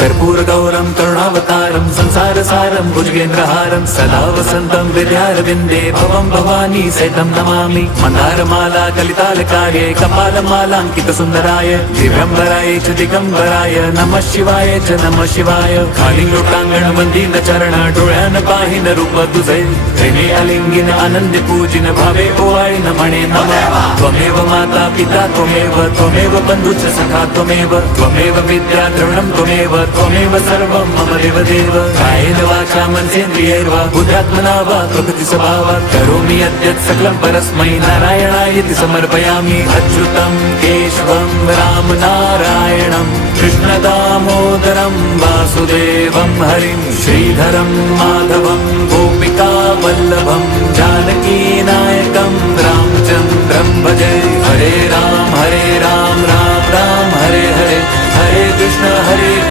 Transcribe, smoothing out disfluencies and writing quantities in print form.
कर्पूरगौरं करुणावतारं संसारसारं भुजगेन्द्रहारं सदा वसन्तं हृदयारविन्दे भवं भवानी सहितं नमामि। मन्दारमाला कलितालकार्ये कपालमालाङ्कितसुन्दराय दिव्यम्बराय च दिगम्बराय नमः शिवाय च नमः शिवाय। कालिङ्गोटाङ्गणवन्दित चरण डोळ्यान पाहिन रूप तुझे प्रेमे अलिंगिन आनंदे पूजिन भावे ओवाळीन म्हणे नमः। त्वमेव माता पिता त्वमेव बन्धुश्च सखा त्वमेव विद्या द्रविणं त्वमेव सर्वं मम देवदेव। कायेन वाचा मनसेन्द्रियैर्वा बुद्ध्यात्मना वा प्रकृति स्वभावात् करोमि यद्यत् सकलं परस्मै नारायणायति समर्पयामि। अच्युतं केशवं राम नारायणं कृष्ण दामोदरं वासुदेवं हरिं श्रीधरं माधवं गोपिका वल्लभं जानकी नायकं रामचन्द्रं भजे। हरे राम राम राम हरे हरे, हरे कृष्ण हरे